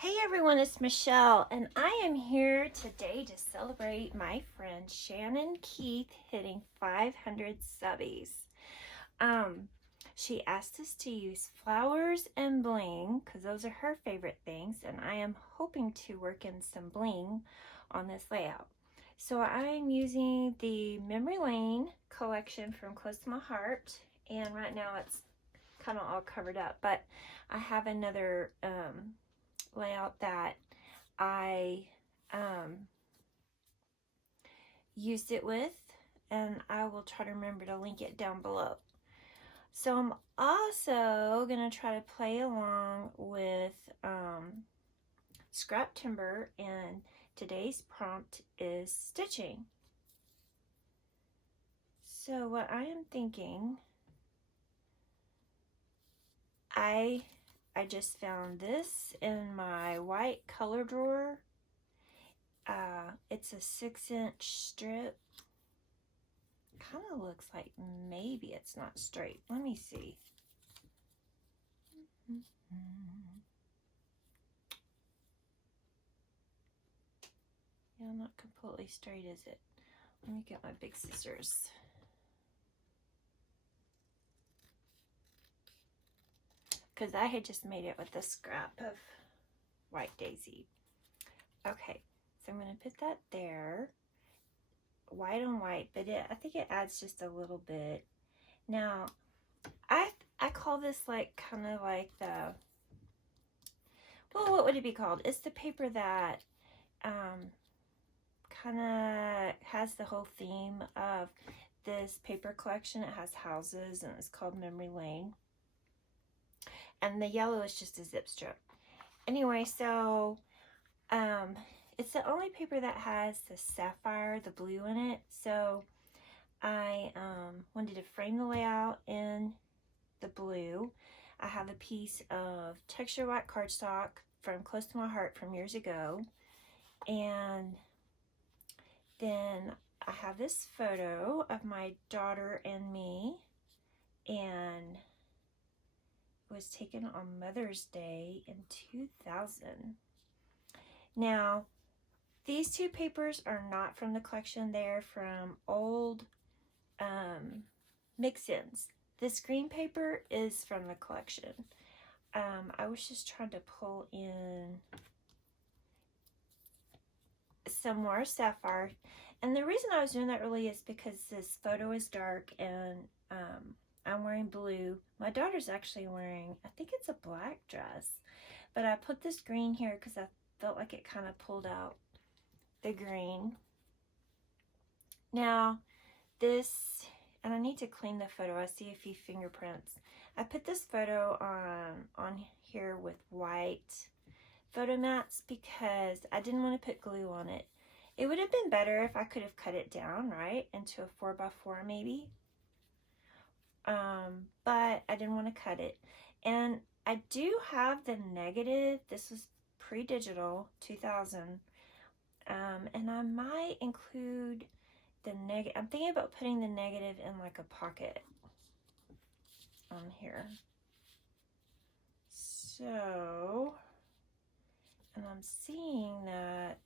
Hey everyone, it's Michelle, and I am here today to celebrate my friend Shannon Keith hitting 500 subbies. Um, she asked us to use flowers and bling because those are her favorite things, and I am hoping to work in some bling on this layout. So I'm using the Memory Lane collection from Close to My Heart, and right now it's kind of all covered up, but I have another layout that I used it with, and I will try to remember to link it down below. So I'm also going to try to play along with Scraptember, and today's prompt is stitching. So what I am thinking, I just found this in my white color drawer. It's a 6-inch strip. Kind of looks like maybe it's not straight. Let me see. Yeah, not completely straight, is it? Let me get my big scissors. Because I had just made it with a scrap of white daisy. Okay, so I'm going to put that there. White on white, but I think it adds just a little bit. Now, I call this like kind of like the, well, what would it be called? It's the paper that kind of has the whole theme of this paper collection. It has houses and it's called Memory Lane. And the yellow is just a zip strip. Anyway, so it's the only paper that has the sapphire, the blue in it. So I wanted to frame the layout in the blue. I have a piece of texture white cardstock from Close to My Heart from years ago. And then I have this photo of my daughter and me, and it was taken on Mother's Day in 2000. Now, these two papers are not from the collection. They're from old mix-ins. This green paper is from the collection. I was just trying to pull in some more sapphire, and the reason I was doing that really is because this photo is dark and I'm wearing blue. My daughter's actually wearing, I think it's a black dress, but I put this green here because I felt like it kind of pulled out the green. Now this, and I need to clean the photo, I see a few fingerprints. I put this photo on here with white photo mats because I didn't want to put glue on it. It would have been better if I could have cut it down, right, into a 4x4 maybe. But I didn't want to cut it. And I do have the negative. This was pre-digital, 2000. And I might include the negative. I'm thinking about putting the negative in like a pocket on here. So, and I'm seeing that,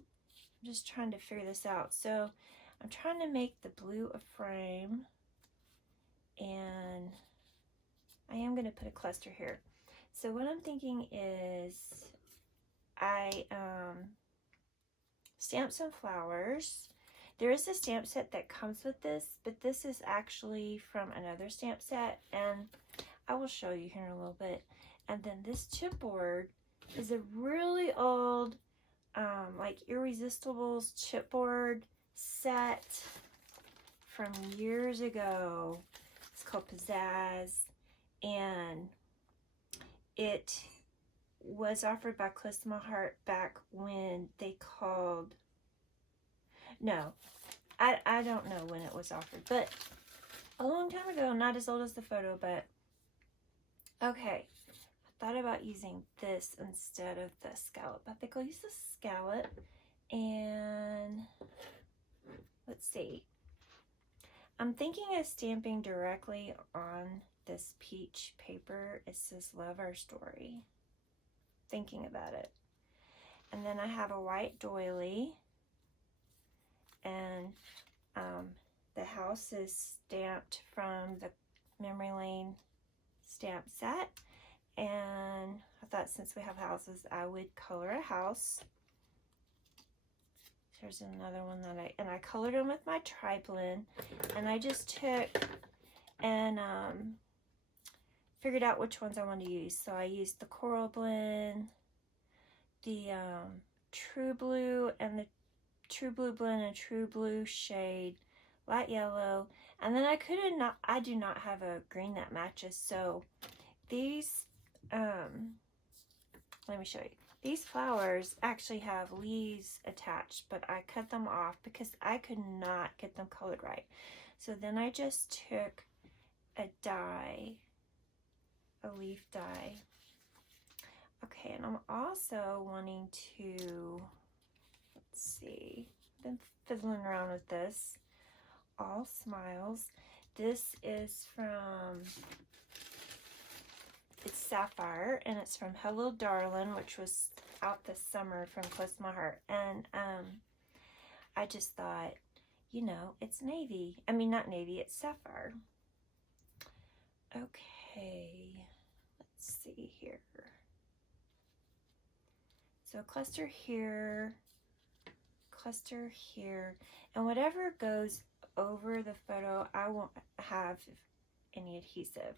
I'm just trying to figure this out. So I'm trying to make the blue a frame, and I am going to put a cluster here. So what I'm thinking is I stamped some flowers. There is a stamp set that comes with this, but this is actually from another stamp set, and I will show you here in a little bit. And then this chipboard is a really old like Irresistibles chipboard set from years ago. It's called Pizzazz, and it was offered by Close to My Heart back when they called, no, I don't know when it was offered, but a long time ago, not as old as the photo, but okay. I thought about using this instead of the scallop. I think I'll use the scallop, and let's see. I'm thinking of stamping directly on this peach paper. It says Love Our Story. thinking about it. And then I have a white doily, and the house is stamped from the Memory Lane stamp set. And I thought since we have houses, I would color a house. There's another one that I colored them with my tri-blend, and I just took and figured out which ones I wanted to use. So I used the Coral Blend, the True Blue, and the True Blue Blend and True Blue shade, light yellow, and then I do not have a green that matches. So these, let me show you. These flowers actually have leaves attached, but I cut them off because I could not get them colored right. So then I just took a dye, a leaf dye. Okay, and I'm also wanting to, let's see, I've been fiddling around with this, All Smiles. This is from, it's Sapphire, and it's from Hello Darlin', which was out this summer from Close to My Heart. And I just thought, you know, it's navy. I mean, not navy, it's sapphire. Okay, let's see here. So cluster here, and whatever goes over the photo, I won't have any adhesive.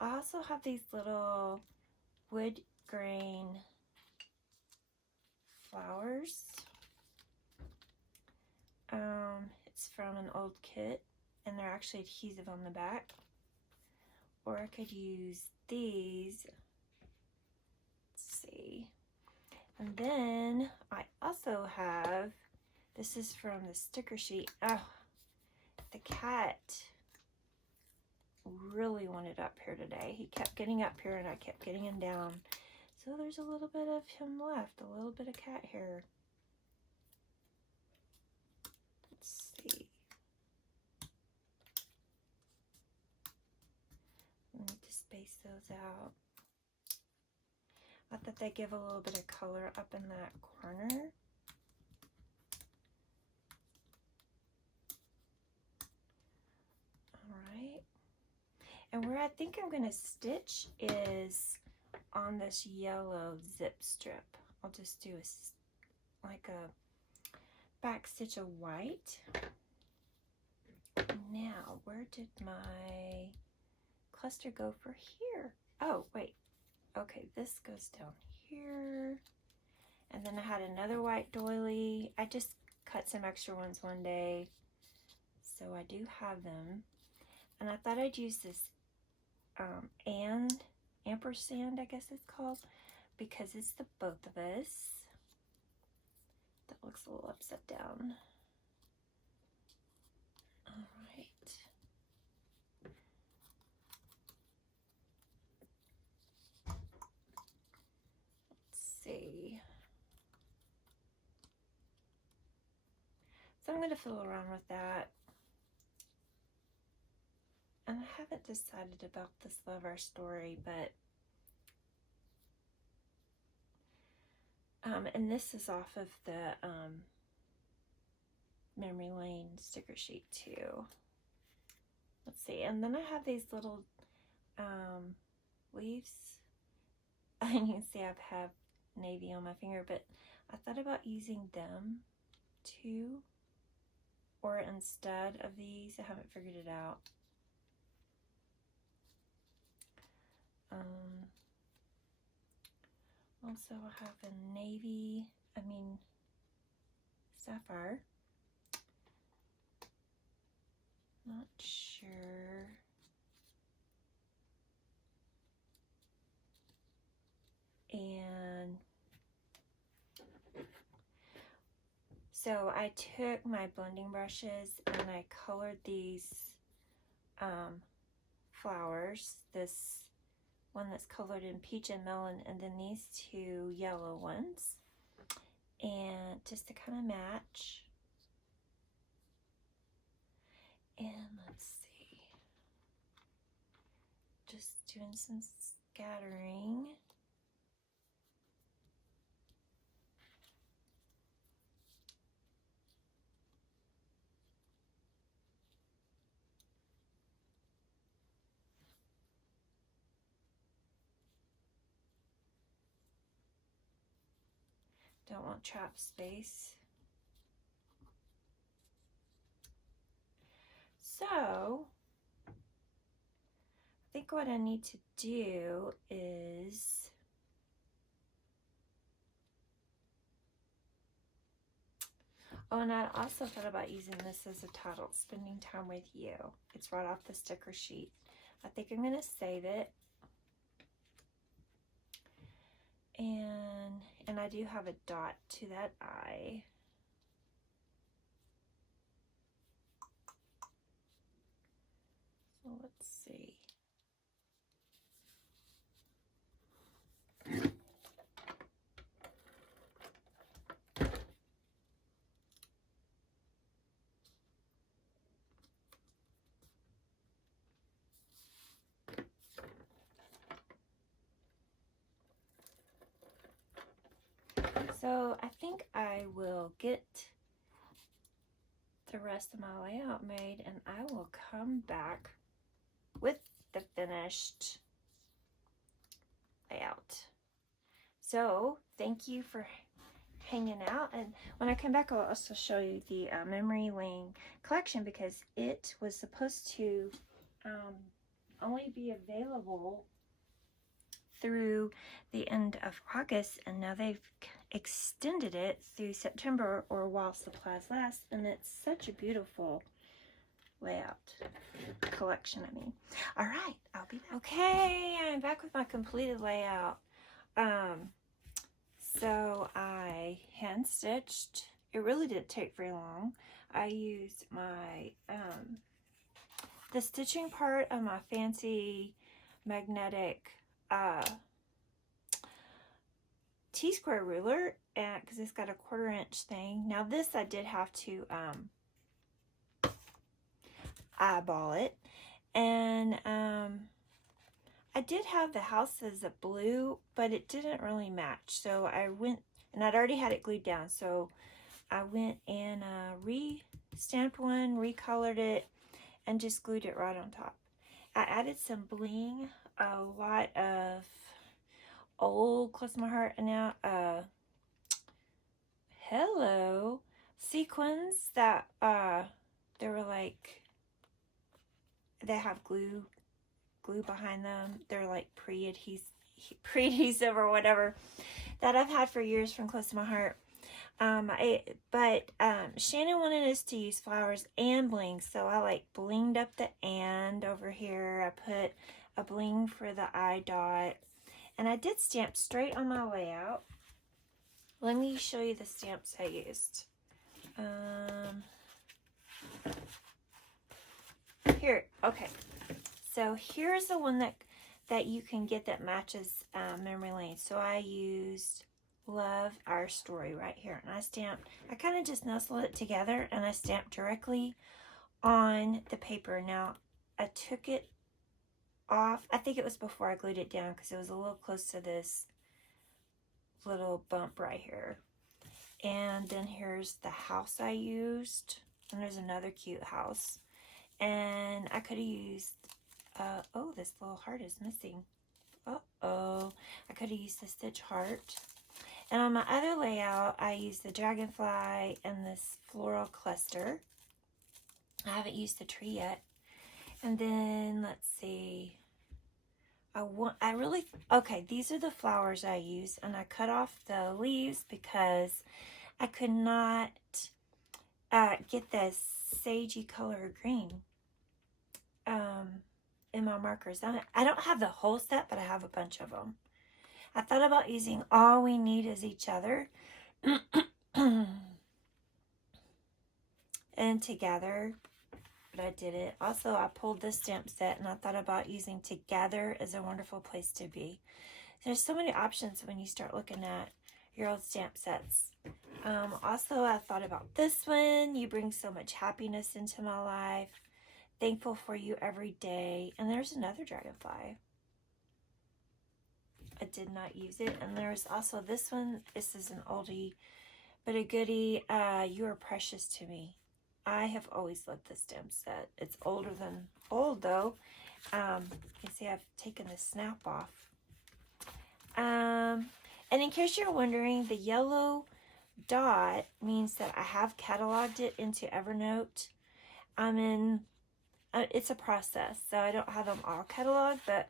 I also have these little wood grain flowers. It's from an old kit, and they're actually adhesive on the back. Or I could use these. Let's see. And then I also have, this is from the sticker sheet. Oh, the cat really wanted up here today. He kept getting up here and I kept getting him down. So there's a little bit of him left, a little bit of cat hair. Let's see. I need to space those out. I thought they give a little bit of color up in that corner. Alright. And where I think I'm going to stitch is on this yellow zip strip. I'll just do like a back stitch of white. Now, where did my cluster go for here? Oh, wait. Okay, this goes down here. And then I had another white doily. I just cut some extra ones one day, so I do have them. And I thought I'd use this and ampersand, I guess it's called, because it's the both of us. That looks a little upside down. All right. See. So I'm going to fiddle around with that. And I haven't decided about this Love Our Story, but and this is off of the Memory Lane sticker sheet too. Let's see. And then I have these little leaves. And you can see I have navy on my finger, but I thought about using them too, or instead of these. I haven't figured it out. Also I have a navy, sapphire. Not sure. And so I took my blending brushes and I colored these flowers. This one that's colored in peach and melon, and then these two yellow ones, and just to kind of match. And let's see, just doing some scattering. Don't want trap space. So, I think what I need to do is oh, and I also thought about using this as a title, Spending Time with You. It's right off the sticker sheet. I think I'm going to save it. And I do have a dot to that eye. So let's see. So I think I will get the rest of my layout made and I will come back with the finished layout. So thank you for hanging out, and when I come back I'll also show you the memory lane collection, because it was supposed to only be available through the end of August, and now they've extended it through September, or while supplies last, and it's such a beautiful layout collection. I mean, all right, I'll be back. Okay, I'm back with my completed layout. So I hand stitched. It really didn't take very long. I used my the stitching part of my fancy magnetic T-square ruler, and because it's got a 1/4 inch thing. Now this I did have to eyeball it, and I did have the houses of blue, but it didn't really match, so I went, and I'd already had it glued down, so I went and re-stamped one, recolored it, and just glued it right on top. I added some bling, a lot of old, close to my heart, and now hello sequins that they were like, they have glue behind them. They're like pre-adhesive or whatever, that I've had for years from close to my heart. But Shannon wanted us to use flowers and bling, so I like blinged up the and over here. I put a bling for the eye dot, and I did stamp straight on my layout. Let me show you the stamps I used. Here, okay. So here's the one that you can get that matches memory lane. So I used Love Our Story right here, and I kind of just nestled it together, and I stamped directly on the paper. Now I took it off. I think it was before I glued it down, because it was a little close to this little bump right here. And then here's the house I used, and there's another cute house. And I could have used oh, this little heart is missing. Uh-oh. I could have used the stitch heart. And on my other layout, I used the dragonfly and this floral cluster. I haven't used the tree yet. And then, let's see. Okay, these are the flowers I used. And I cut off the leaves because I could not get this sagey color green in my markers. I don't have the whole set, but I have a bunch of them. I thought about using All We Need Is Each Other and Together, but I didn't. Also, I pulled this stamp set, and I thought about using Together Is a Wonderful Place to Be. There's so many options when you start looking at your old stamp sets. Also, I thought about this one. You bring so much happiness into my life. Thankful for you every day. And there's another dragonfly. I did not use it. And there's also this one. This is an oldie, but a goodie. You Are Precious to Me. I have always loved this stamp set. It's older than old, though. You see, I've taken the snap off. And in case you're wondering, the yellow dot means that I have cataloged it into Evernote. It's a process, so I don't have them all cataloged, but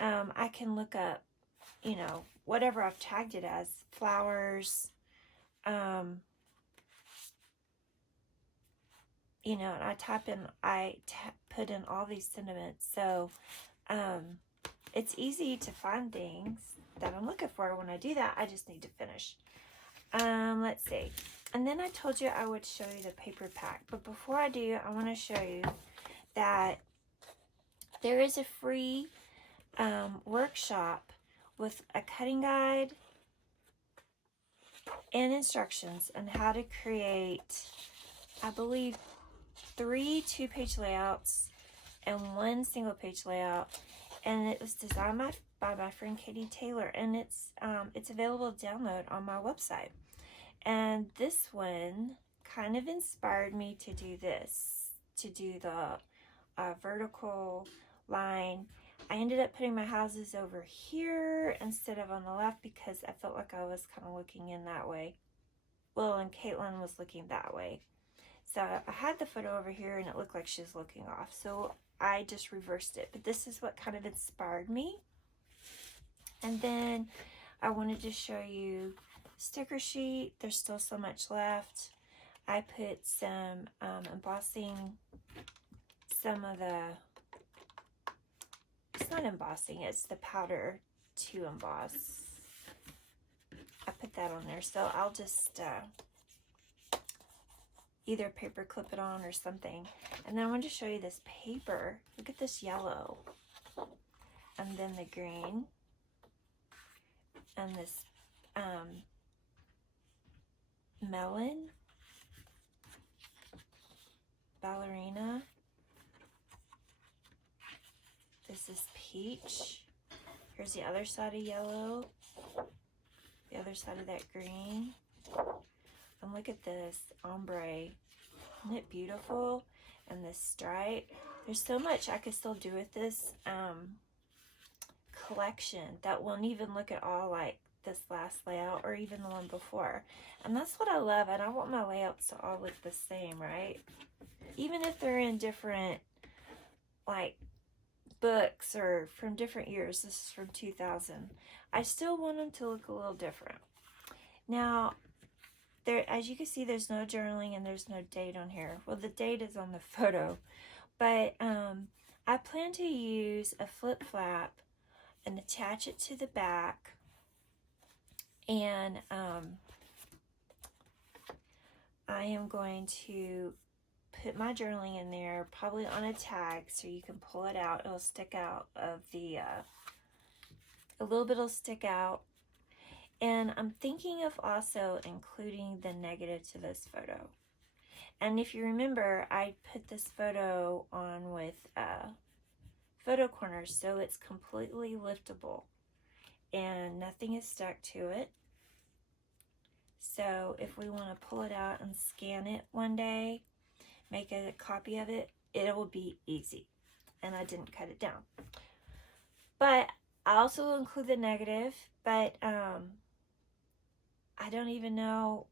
I can look up, you know, whatever I've tagged it as, flowers, you know, and I put in all these sentiments, so it's easy to find things that I'm looking for. When I do that, I just need to finish. Let's see. And then I told you I would show you the paper pack, but before I do, I want to show you that there is a free workshop with a cutting guide and instructions on how to create, I believe, 3 2-page layouts and 1 single-page layout, and it was designed by my friend Katie Taylor, and it's available to download on my website. And this one kind of inspired me to do this, to do the vertical line. I ended up putting my houses over here instead of on the left because I felt like I was kind of looking in that way. Well, and Caitlin was looking that way. So I had the photo over here and it looked like she was looking off. So I just reversed it. But this is what kind of inspired me. And then I wanted to show you sticker sheet. There's still so much left. I put some embossing, some of the, it's not embossing, it's the powder to emboss. I put that on there, so I'll just either paper clip it on or something. And then I wanted to show you this paper. Look at this yellow, and then the green, and this melon, ballerina. This is peach. Here's the other side of yellow, the other side of that green. And look at this ombre. Isn't it beautiful? And this stripe. There's so much I could still do with this collection that won't even look at all like this last layout or even the one before. And that's what I love, and I want my layouts to all look the same, right? Even if they're in different like books or from different years. This is from 2000. I still want them to look a little different. Now, there, as you can see, there's no journaling and there's no date on here. Well, the date is on the photo, but I plan to use a flip flap and attach it to the back, and I am going to put my journaling in there, probably on a tag, so you can pull it out. It'll stick out of the, a little bit will stick out. And I'm thinking of also including the negative to this photo. And if you remember, I put this photo on with photo corners, so it's completely liftable and nothing is stuck to it. So if we want to pull it out and scan it one day, make a copy of it, it will be easy. And I didn't cut it down. But I also will include the negative, but I don't even know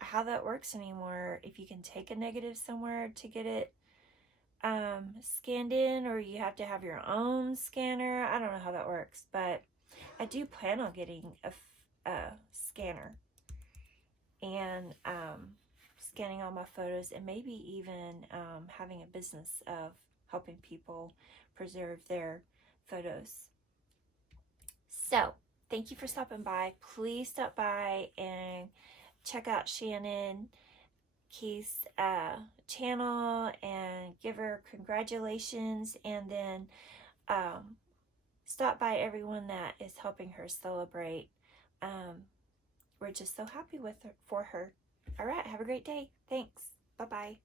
how that works anymore. If you can take a negative somewhere to get it scanned in, or you have to have your own scanner. I don't know how that works, but I do plan on getting a scanner and scanning all my photos, and maybe even having a business of helping people preserve their photos. So thank you for stopping by. Please stop by and check out Shannon Keith's channel and give her congratulations, and then stop by everyone that is helping her celebrate. We're just so happy for her. All right, have a great day. Thanks. Bye-bye.